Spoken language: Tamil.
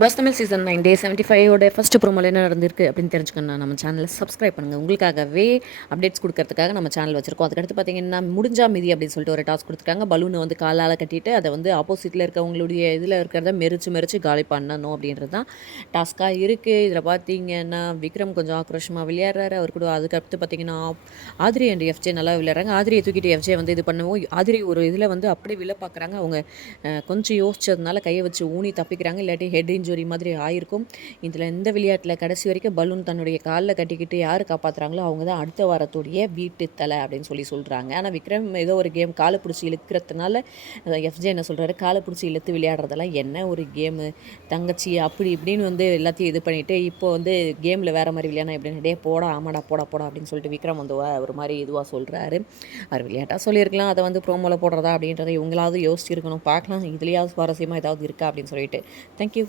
பஸ் தமிழ் சீசன் 9 டே 75 ஃபஸ்ட்டு ப்ரோமோல என்ன நடந்திருக்கு அப்படின்னு தெரிஞ்சுக்கணும். நம்ம சேனலை சப்ஸ்கிரைப் பண்ணுங்கள். உங்களுக்காகவே அப்டேட்ஸ் கொடுக்கறதுக்காக நம்ம சேனல் வச்சிருக்கோம். அதுக்கடுத்து பார்த்தீங்கன்னா முடிஞ்சா மிதி அப்படின்னு சொல்லிட்டு ஒரு டாஸ்க் கொடுத்துருக்காங்க. பலூனை வந்து காலால் கட்டிட்டு அதை வந்து ஆப்போசிட்டில் இருக்கவங்களுடைய இதில் இருக்கிறத மெரிச்சு காலி பண்ணணும் அப்படின்றது தான் டாஸ்க்காக இருக்குது. இதில் பார்த்தீங்கன்னா விக்ரம் கொஞ்சம் ஆக்ரோஷமாக விளையாடுறாரு. அவர் கூட அதுக்கடுத்து பார்த்தீங்கன்னா ஆதிரி அண்ட் எஃப்ஜே நல்லா விளையாடுறாங்க. ஆதிரியை தூக்கிட்டு எஃப்ஜே வந்து இது பண்ணுவோம். ஆதிரி ஒரு இதில் வந்து அப்படியே விழ பார்க்குறாங்க. அவங்க கொஞ்சம் யோசிச்சதுனால கையை வச்சு ஊனி தப்பிக்கிறாங்க. இல்லாட்டி ஹெட் இன்ஜுரி மாதிரி ஆயிருக்கும். இதில் இந்த விளையாட்டில் கடைசி வரைக்கும் பலூன் தன்னுடைய காலில் கட்டிக்கிட்டு யார் காப்பாற்றுறாங்களோ அவங்க தான் அடுத்த வாரத்துடைய வீட்டு தலை அப்படின்னு சொல்கிறாங்க. ஆனால் விக்ரம் ஏதோ ஒரு கேம் காலை பிடிச்சி இழுக்கிறதுனால எஃப்ஜே என்ன சொல்கிறாரு, காலை பிடிச்சி இழுத்து விளையாடுறதெல்லாம் என்ன ஒரு கேமு, தங்கச்சி அப்படி இப்படின்னு வந்து எல்லாத்தையும் இது பண்ணிவிட்டு இப்போ வந்து கேமில் வேறு மாதிரி விளையாடணும் எப்படின்னு டே போடா ஆமாடா போடா அப்படின்னு சொல்லிட்டு விக்ரம் வந்து ஒரு மாதிரி இதுவாக சொல்கிறாரு. அவர் விளையாட்டாக சொல்லியிருக்கலாம், அதை வந்து ப்ரோமோவில் போடுறதா அப்படின்றத இவங்களாவது யோசிச்சிருக்கணும். பார்க்கலாம் இதுலேயாவது சுவாரஸ்யமாக ஏதாவது இருக்கா அப்படின்னு சொல்லிட்டு. தேங்க்யூ.